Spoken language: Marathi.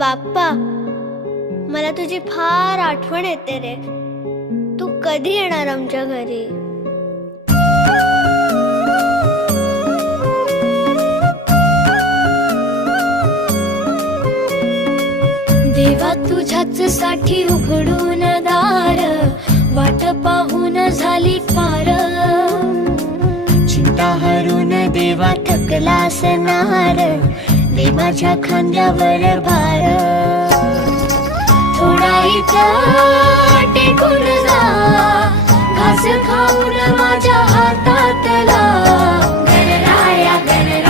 बाप्पा, मला तुझी फार आठवण येते रे. तू कधी येणार आमच्या घरी? देवा तुझ्याच साठी उघडून दार, वाट पाहून झाली फार. चिंता हरून देवा थकला असणार, दे माझ्या खांद्यावर भार. थोडा इथं टेकून जा, घास खाऊन माझ्या हातातला. गणराया गणराया